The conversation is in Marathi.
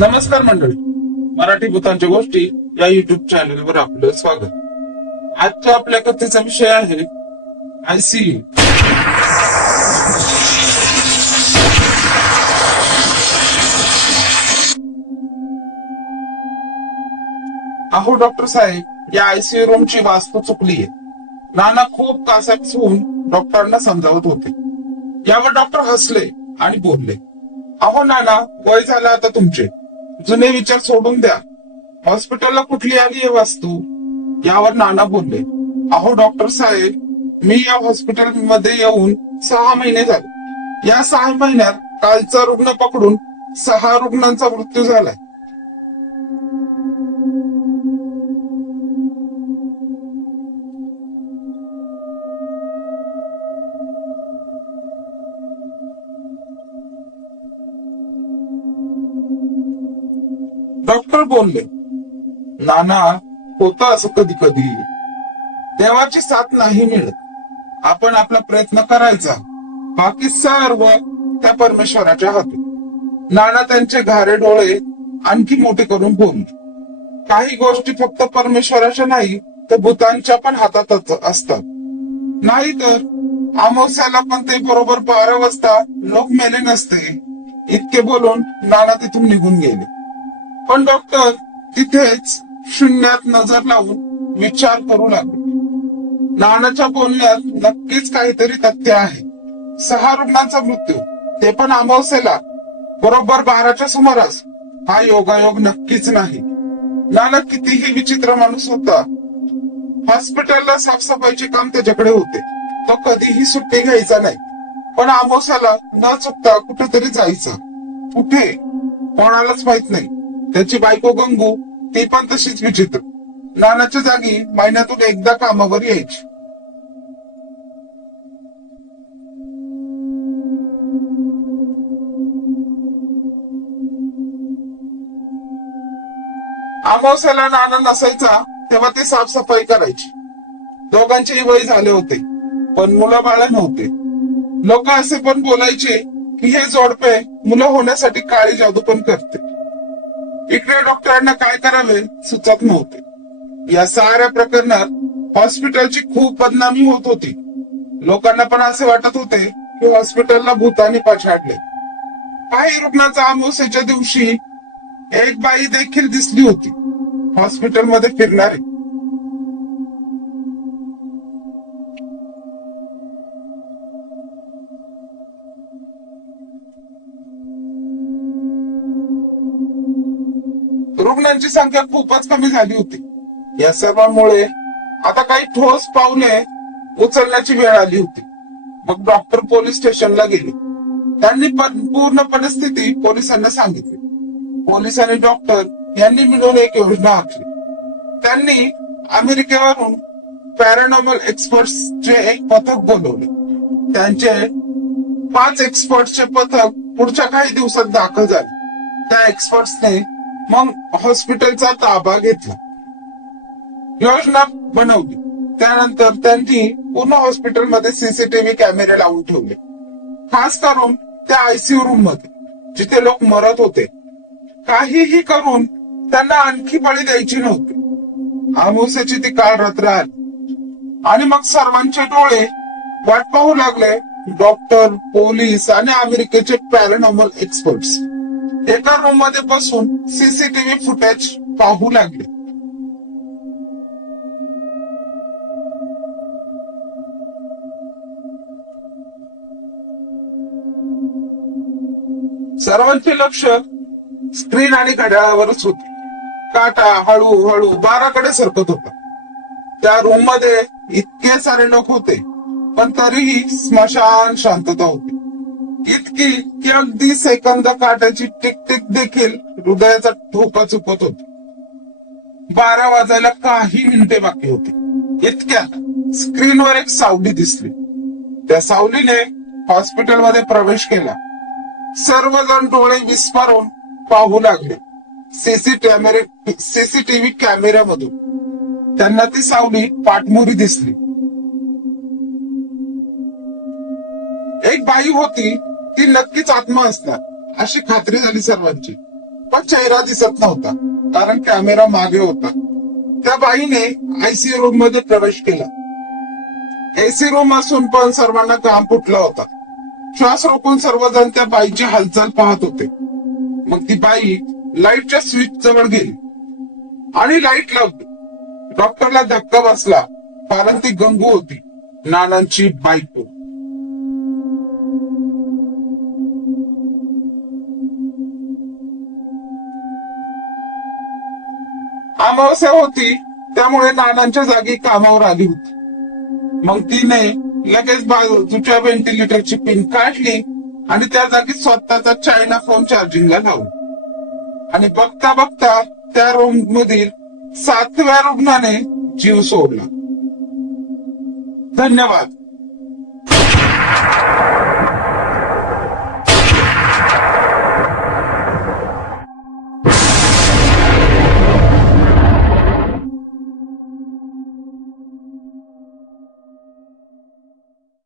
नमस्कार मंडळी, मराठी भूतांच्या गोष्टी या युट्यूब चॅनलवर आपलं स्वागत. आजच्या आपल्या कथेचा विषय आहे आयसीयू. अहो डॉक्टर साहेब, या आयसीयू रूमची वास्तू चुकलीये. नाना खूप तासापासून डॉक्टरांना समजावत होते. यावर डॉक्टर हसले आणि बोलले, अहो नाना, वय झालं आता तुमचे, जुने विचार सोडून द्या. हॉस्पिटलला कुठली आली आहे वास्तू? यावर नाना बोलले, अहो डॉक्टर साहेब, मी या हॉस्पिटल मध्ये येऊन 6 महिने झाले. या 6 महिन्यात कालचा रुग्ण पकडून 6 रुग्णांचा मृत्यू झालाय. डॉक्टर बोलले, नाना, होतं असं कधी कधी. देवाची साथ नाही मिळत. आपण आपला प्रयत्न करायचा, बाकी सर्व त्या परमेश्वराच्या हाती. नाना त्यांचे घारे डोळे आणखी मोठे करून बोलले, काही गोष्टी फक्त परमेश्वराच्या नाही तर भूतांच्या पण हातातच असतात. नाही तर अमावस्याला पण ते बरोबर 12 वाजता लोक मेले नसते. इतके बोलून नाना तिथून निघून गेले. पण डॉक्टर तिथेच शून्यात नजर लावून विचार करू लागले. नानाच्या बोलण्यात नक्कीच काहीतरी तथ्य आहे. 6 रुग्णांचा मृत्यू, ते पण अमावस्येला बरोबर 12च्या सुमारास. हा योगायोग नक्कीच नाही. नाना कितीही विचित्र माणूस होता, हॉस्पिटलला साफसफाईचे काम त्याच्याकडे होते. तो कधीही सुट्टी घ्यायचा नाही. पण अमावस्याला न चुकता कुठेतरी जायचं. कुठे कोणालाच माहित नाही. त्याची बायको गंगू, ती पण तशीच विचित्र. नानाच्या जागी महिन्यातून एकदा कामावर यायची. अमावस्याला नाना नसायचा तेव्हा ती साफसफाई करायची. दोघांचेही वय झाले होते, पण मुलं बाळ नव्हते. लोक असे पण बोलायचे की हे जोडपे मुलं होण्यासाठी काळी जादू पण करते. इकडे डॉक्टरांना काय करावे सुचत नव्हते. या साऱ्या प्रकरणात हॉस्पिटलची खूप बदनामी होत होती. लोकांना पण असे वाटत होते की हॉस्पिटलला भूताने पछाडले. काही रुग्णाचा अमावस्येच्या दिवशी एक बाई देखील दिसली होती हॉस्पिटलमध्ये फिरणारी. रुग्णांची संख्या खूपच कमी झाली होती. या सर्वांमुळे आता काही ठोस पावले उचलण्याची वेळ आली होती. मग डॉक्टर पोलीस स्टेशनला गेले. त्यांनी पूर्ण परिस्थिती पोलिसांना सांगितली. पोलीस आणि डॉक्टर यांनी मिळून एक योजना आखली. त्यांनी अमेरिकेवरून पॅरानॉर्मल एक्सपर्ट्सचे एक पथक बोलवले. त्यांचे 5 एक्सपर्टचे पथक पुढच्या काही दिवसात दाखल झाले. त्या एक्सपर्ट्सने मग हॉस्पिटलचा ताबा घेतला. योजना बनवली. त्यानंतर त्यांनी पूर्ण हॉस्पिटलमध्ये सीसीटीव्ही कॅमेरे लावून ठेवले, खास करून त्या आयसीयू रूम मध्ये जिथे लोक मरत होते. काहीही करून त्यांना आणखी बळी द्यायची नव्हती. अमावस्येची ती काळ रात्र आली आणि मग सर्वांचे डोळे वाट पाहू लागले. डॉक्टर, पोलीस आणि अमेरिकेचे पॅरानॉर्मल एक्सपर्ट्स एका रूम मध्ये बसून सीसीटीव्ही फुटेज पाहू लागले. सर्वांचे लक्ष स्क्रीन आणि घड्याळावरच होते. काटा हळूहळू 12कडे सरकत होता. त्या रूम मध्ये इतके सारे लोक होते, पण तरीही स्मशान शांतता होती. इतकी की अगदी सेकंद काट्याची टिक देखील हृदयाचा ठोका चुकत होती. 12 वाजायला काही मिनिटे बाकी होती. इतक्यात स्क्रीनवर एक सावली दिसली. त्या सावलीने हॉस्पिटलमध्ये प्रवेश केला. सर्वजण डोळे विस्फारून पाहू लागले सीसीटीव्ही कॅमेऱ्यामधून. त्यांना ती सावली पाठमोरी दिसली. एक बाई होती, ती नक्कीच आत्मा असणार अशी खात्री झाली सर्वांची. पण चेहरा दिसत नव्हता कारण कॅमेरा मागे होता. त्या बाईने आयसीयू रूम मध्ये प्रवेश केला. एसी रूम असून पण सर्वांना घाम फुटला होता. श्वास रोखून सर्वजण त्या बाईची हालचाल पाहत होते. मग ती बाई लाईटच्या स्विच जवळ गेली आणि लाईट लावली. डॉक्टरला धक्का बसला कारण ती गंगू होती, नानांची बायको. अमावस्या होती त्यामुळे नानांच्या जागी कामावर आली होती. मग तिने लगेच बाजूच्या व्हेंटिलेटरची पिन काढली आणि त्या जागी स्वतःचा चायना फोन चार्जिंगला लावला आणि बघता बघता त्या रूम मधील 7व्या रुग्णाने जीव सोडला. धन्यवाद.